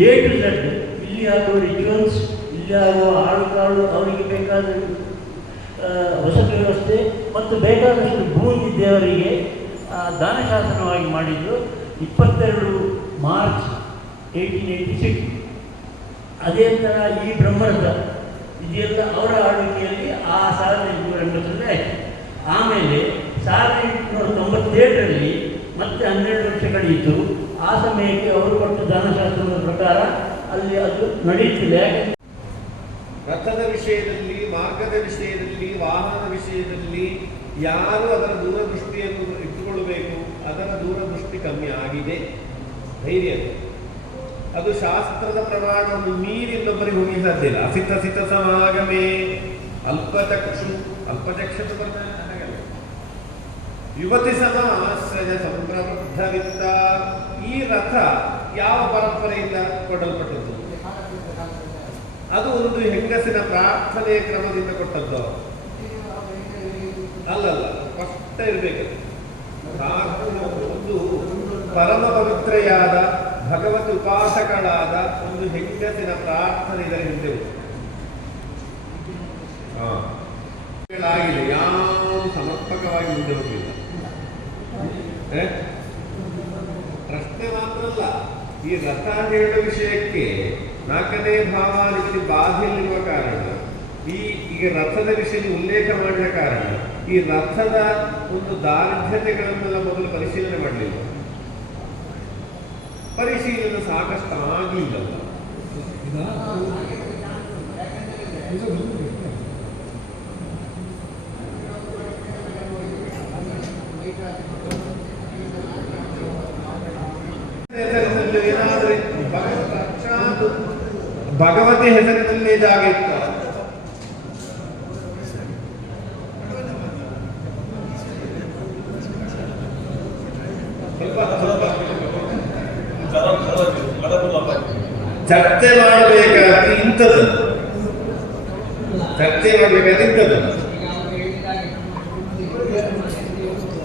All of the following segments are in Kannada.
ಎ ಟು ಝಡ್ ಇಲ್ಲಿ ಆಗುವ ರಿಚುವಲ್ಸ್ ಇಲ್ಲಿ ಆಗುವ ಆಳು ಕಾಳು ಅವರಿಗೆ ಬೇಕಾದ ವಸತಿ ವ್ಯವಸ್ಥೆ ಮತ್ತು ಬೇಕಾದಷ್ಟು ಭೂಮಿ ದೇವರಿಗೆ ದಾನಶಾಸನವಾಗಿ ಮಾಡಿದ್ದು ಇಪ್ಪತ್ತೆರಡು ಮಾರ್ಚ್ ಏಯ್ಟೀನ್ ಏಯ್ಟಿ ಸಿಕ್ಸ್ ಅದೇ ಥರ ಈ ಬ್ರಹ್ಮರಥ, ಇದೆಲ್ಲ ಅವರ ಆಳ್ವಿಕೆಯಲ್ಲಿ ಆ ಸಾವಿರದ ಎಂಟುನೂರ ಎಂಬತ್ತರಲ್ಲಿ ಆಯಿತು. ಆಮೇಲೆ ಸಾವಿರದ ಎಂಟುನೂರ ತೊಂಬತ್ತೇಳರಲ್ಲಿ ಮತ್ತೆ ಹನ್ನೆರಡು ವರ್ಷ ಕಳೆಯಿತು. ಆ ಸಮಯಕ್ಕೆ ಅವರು ಕೊಟ್ಟ ಧನಶಾಸ್ತ್ರದ ಪ್ರಕಾರ ಅಲ್ಲಿ ಅದು ಯಾಕಂದ್ರೆ ರಥದ ವಿಷಯದಲ್ಲಿ, ಮಾರ್ಗದ ವಿಷಯದಲ್ಲಿ, ವಾಹನದ ವಿಷಯದಲ್ಲಿ ಯಾರು ಅದರ ದೂರದೃಷ್ಟಿಯನ್ನು ಇಟ್ಟುಕೊಳ್ಳಬೇಕು, ಅದರ ದೂರದೃಷ್ಟಿ ಕಮ್ಮಿ ಆಗಿದೆ. ಧೈರ್ಯ ಅದು. ಶಾಸ್ತ್ರದ ಪ್ರಮಾಣವನ್ನು ಮೀರಿ ಇನ್ನೊಬ್ಬರಿಗೆ ಹೋಗಿ ಸಾಧ್ಯ ಇಲ್ಲ. ಅಸಿತ ಸಿತ ಸಮಾಗಮೇ. ಅಲ್ಪಚಕ್ಷು ಅಲ್ಪಚಕ್ಷು ಅಂತ ಸಮ ಆಶ್ರಯ ಯುವತಿ ಸಮಾಶ್ರಯ ಸಂಪ್ರಬುದ್ಧವಿತ್ತ. ಈ ರಥ ಯಾವ ಪರಂಪರೆಯಿಂದ ಕೊಡಲ್ಪಟ್ಟದ್ದು? ಅದು ಒಂದು ಹೆಂಗಸಿನ ಪ್ರಾರ್ಥನೆಯ ಕ್ರಮದಿಂದ ಕೊಟ್ಟದ್ದು. ಅಲ್ಲಲ್ಲ ಸ್ಪಷ್ಟ ಇರಬೇಕು. ಒಂದು ಪರಮ ಪವಿತ್ರೆಯಾದ ಭಗವತ್ ಉಪಾಸಕಳಾದ ಒಂದು ಹೆಂಗಸಿನ ಪ್ರಾರ್ಥನೆ ಇದರ ಹಿಂದೆ. ಆಗಿದೆ ಯಾವ ಸಮರ್ಪಕವಾಗಿ ಮುಂದೆ ಹೋಗಲಿಲ್ಲ ಏ? ಪ್ರಶ್ನೆ ಮಾತ್ರ ಅಲ್ಲ ಈ ರಥ ಹೇಳೋ ವಿಷಯಕ್ಕೆ ನಾಲ್ಕನೇ ಭಾವಾನುಭೂತಿ ಬಾಧೆಯಲ್ಲಿರುವ ಕಾರಣ ಈ ಈಗ ರಥದ ವಿಷಯ ಉಲ್ಲೇಖ ಮಾಡಿದ ಕಾರಣ ಈ ರಥದ ಒಂದು ದಾರ್ಢ್ಯತೆಗಳನ್ನೆಲ್ಲ ಮೊದಲು ಪರಿಶೀಲನೆ ಮಾಡಲಿಲ್ಲ. ಪರಿಶೀಲನೆ ಸಾಕಷ್ಟು ಆಗಲಿಲ್ಲಲ್ಲ ಭಗವತಿ ಹೆಸರಿನಲ್ಲೇ ಜಾಗ ಇತ್ತ ಸ್ವಲ್ಪ ಸ್ವಲ್ಪ ಚರ್ಚೆ ಮಾಡಬೇಕಾದ ಇಂಥದ್ದು ಚರ್ಚೆ ಮಾಡಬೇಕಾದ ಇಂಥದ್ದು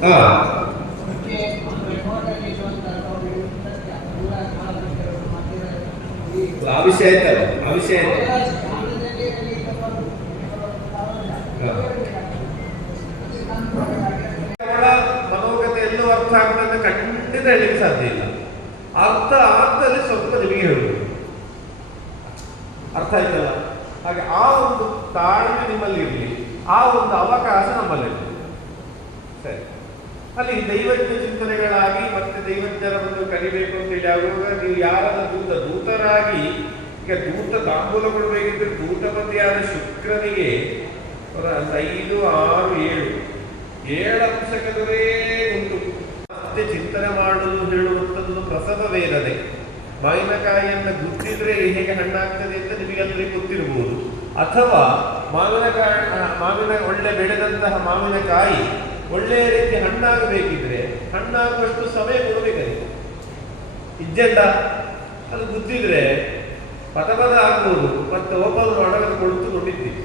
ಹಾ ಆ ವಿಷಯ ಆಯ್ತಲ್ಲ ಆ ವಿಷಯ ಮನೋಗತ ಎಲ್ಲೂ ಅರ್ಥ ಆಗ್ತದೆ ಖಂಡಿತ ಹೇಳಲಿಕ್ಕೆ ಸಾಧ್ಯ ಇಲ್ಲ. ಅರ್ಥ ಆದಲ್ಲಿ ಸ್ವಲ್ಪ ನಿಮಗೆ ಹೇಳುವುದು. ಅರ್ಥ ಆಯ್ತಲ್ಲ? ಹಾಗೆ ಆ ಒಂದು ತಾಳ್ಮೆ ನಿಮ್ಮಲ್ಲಿ ಇರಲಿ ಆ ಒಂದು ಅವಕಾಶ ನಮ್ಮಲ್ಲಿ ಇರಲಿ ಸರಿ. ಅಲ್ಲಿ ದೈವಜ್ಞ ಚಿಂತನೆಗಳಾಗಿ ಮತ್ತೆ ದೈವಜ್ಞರ ಬಂದು ಕಲಿಬೇಕು ಅಂತೇಳಿ ಆಗುವಾಗ ನೀವು ಯಾರನ್ನ ದೂತ ದೂತರಾಗಿ, ಈಗ ದೂತ ತಾಂಬೂಲ ಕೊಡಬೇಕಿದ್ರೆ ದೂತಪತಿಯಾದ ಶುಕ್ರನಿಗೆ ಅವರ ಐದು, ಆರು, ಏಳು ಏಳು ಅಂಶಕದವರೇ ಉಂಟು. ಮತ್ತೆ ಚಿಂತನೆ ಮಾಡುವುದು ಹೇಳುವಂಥದ್ದು ಪ್ರಸವ ಮಾವಿನಕಾಯಿ ಮಾವಿನಕಾಯಿಯನ್ನು ಗುದ್ದಿದ್ರೆ ಹೇಗೆ ಹಣ್ಣಾಗ್ತದೆ ಅಂತ ನಿಮಗೆಲ್ಲರಿಗೂ ಗೊತ್ತಿರಬಹುದು. ಅಥವಾ ಮಾವಿನಕಾಯಿ ಮಾವಿನ ಒಳ್ಳೆ ಬೆಳೆದಂತಹ ಮಾವಿನಕಾಯಿ ಒಳ್ಳೆಯ ರೀತಿ ಹಣ್ಣಾಗಬೇಕಿದ್ರೆ ಹಣ್ಣಾಗುವಷ್ಟು ಸಮಯ ಕೊಡಬೇಕಾಗಿದೆ. ಇಜ್ಜೆಂಡ ಅದು ಗುದ್ದಿದ್ರೆ ಪದ ಪದ ಆಗ್ಬೋದು, ಮತ್ತೆ ಒಬ್ಬರು ಒಳಗಡೆ ಕೊಳುತ್ತುಕೊಂಡಿದ್ದೀವಿ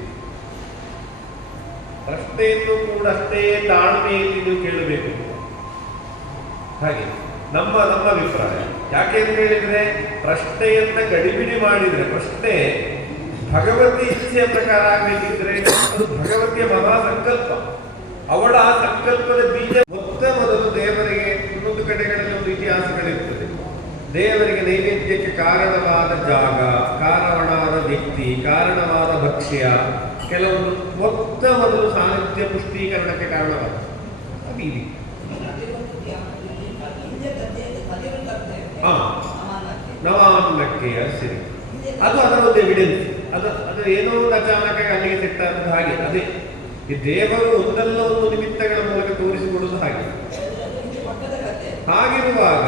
ಪ್ರಶ್ನೆಯನ್ನು ಕೂಡ ಅಷ್ಟೇ ತಾಳ್ಮೆಯಲ್ಲಿ ನೀವು ಕೇಳಬೇಕು. ಹಾಗೆ, ನಮ್ಮ ನಮ್ಮ ಅಭಿಪ್ರಾಯ. ಯಾಕೆ ಅಂತ ಹೇಳಿದ್ರೆ, ಪ್ರಶ್ನೆಯನ್ನ ಗಡಿಬಿಡಿ ಮಾಡಿದ್ರೆ, ಪ್ರಶ್ನೆ ಭಗವತಿ ಇಚ್ಛೆಯ ಪ್ರಕಾರ ಆಗಬೇಕಿದ್ರೆ ಅದು ಭಗವತಿಯ ಮಹಾ ಸಂಕಲ್ಪ ಅವಳ ಆ ಸಂಕಲ್ಪದ ಬೀಜ ಮೊತ್ತ ಮೊದಲು ದೇವರಿಗೆ, ಇನ್ನೊಂದು ಕಡೆಗಳಲ್ಲಿ ಒಂದು ಇತಿಹಾಸಗಳಿರ್ತದೆ. ದೇವರಿಗೆ ನೈವೇದ್ಯಕ್ಕೆ ಕಾರಣವಾದ ಜಾಗ, ಕಾರಣವಾದ ವ್ಯಕ್ತಿ, ಕಾರಣವಾದ ಭಕ್ಷ್ಯ, ಕೆಲವೊಂದು ಮೊತ್ತ ಮೊದಲು ಸಾಹಿತ್ಯ ಪುಷ್ಟೀಕರಣಕ್ಕೆ ಕಾರಣವಾದ ಬೀದಿ ನವಾನ್ನಕ್ಕೆ ಸರಿ. ಅದು ಅದರ ಒಂದು ಎವಿಡೆನ್ಸ್ ಅದು ಅದು ಏನೋ ಒಂದು ಅಚಾನಕ ಅಲ್ಲಿಗೆ ಆದ ಹಾಗೆ. ಅದೇ. ಈ ದೇವರು ಒಂದಲ್ಲ ಒಂದು ನಿಮಿತ್ತಗಳ ಮೂಲಕ ತೋರಿಸಿಕೊಡುವುದು ಹಾಗೆ. ಹಾಗಿರುವಾಗ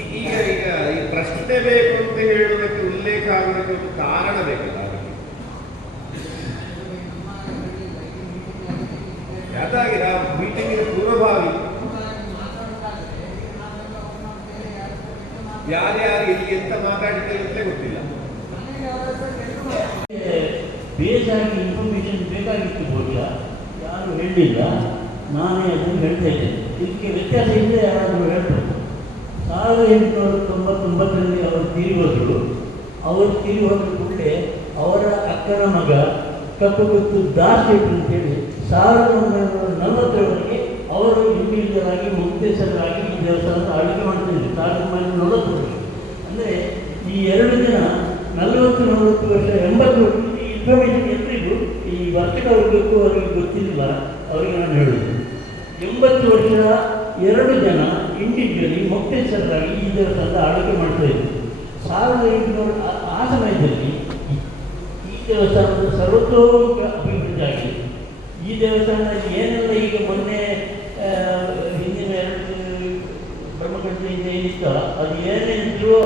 ಈಗ ಈಗ ಈ ಪ್ರಶ್ನೆ ಬೇಕು ಅಂತ ಹೇಳುವುದಕ್ಕೆ ಉಲ್ಲೇಖ ಆಗುವುದಕ್ಕೆ ಒಂದು ಕಾರಣ ಬೇಕಲ್ಲ ಅದಾಗಿ ಆ ಮೀಟಿಂಗಿನ ಪೂರ್ವಭಾವಿ. ಯಾರ್ಯಾರು ಎಲ್ಲಿ ಎಂತ ಮಾತಾಡಿದ್ದಾರೆ ಗೊತ್ತಿಲ್ಲ. ಬೇಸಾಗಿ ಇನ್ಫಾರ್ಮೇಶನ್ ಬೇಕಾಗಿತ್ತು. ಹೇಳಲಿಲ್ಲ ನಾನೇ ಅದನ್ನು ಹೇಳ್ತಾ ಇದ್ದೇನೆ ಇದಕ್ಕೆ ವ್ಯತ್ಯಾಸ ಇದ್ದರೆ ಯಾರಾದರೂ ಹೇಳ್ಬೋದು ಸಾವಿರದ ಎಂಟುನೂರ ತೊಂಬತ್ತೊಂಬತ್ತರಲ್ಲಿ ಅವರು ತೀರಿ ಹೋದರು ಅವರು ತೀರಿ ಹೋದ ಕೂಡಲೇ ಅವರ ಅಕ್ಕನ ಮಗ ಕಪ್ಪು ಗುತ್ತು ದಾಸ್ ಅಂತ ಅಂತೇಳಿ ಸಾವಿರದ ಒಂಬೈನೂರ ನಲವತ್ತರವರೆಗೆ ಅವರು ಹಿಂದಿಲ್ಲದಾಗಿ ಆಗಿ ಮುಕ್ತೇಶ್ವರರಾಗಿ ಈ ದೇವಸ್ಥಾನದ ಆಳ್ವಿಕೆ ಮಾಡ್ತಿದ್ದೆ ಸಾವಿರದ ಒಂಬೈನೂರ ನಲವತ್ತೇಳರಲ್ಲಿ ಅಂದರೆ ಈ ಎರಡು ದಿನ ನಲವತ್ತು ನಲವತ್ತು ವರ್ಷ ಎಂಬತ್ತು ವರ್ಷ ಈ ಇನ್ಫಾರ್ಮೇಷನ್ ಎಲ್ರಿಗೂ ಈ ವರ್ಷದ ಹೋಗಬೇಕು ಅವ್ರಿಗೆ ಗೊತ್ತಿಲ್ಲ, ಅವರಿಗೆ ನಾನು ಹೇಳುದು ಎಂಬತ್ತು ವರ್ಷದ ಎರಡು ಜನ ಇಂಡಿವಿಜುವಲಿ ಮುಕ್ತೇಶ್ವರರಾಗಿ ಈ ದೇವಸ್ಥಾನದ ಆಳ್ವಿಕೆ ಮಾಡ್ತಾ ಇದ್ರು. ಸಾವಿರದ ಎಂಟುನೂರ ಆ- ಸಮಯದಲ್ಲಿ ಈ- ದೇವಸ್ಥಾನದ ಸರ್ವತೋಮುಖ ಅಭಿವೃದ್ಧಿ ಆಗಿದೆ. ಈ ದೇವಸ್ಥಾನ ಏನೆಲ್ಲ ಈಗ ಮೊನ್ನೆ ಹಿಂದಿನ ಎರಡು ಬ್ರಹ್ಮಕಂಠ ಏನಿತ್ತ, ಅದು ಏನೇನಿದ್ರು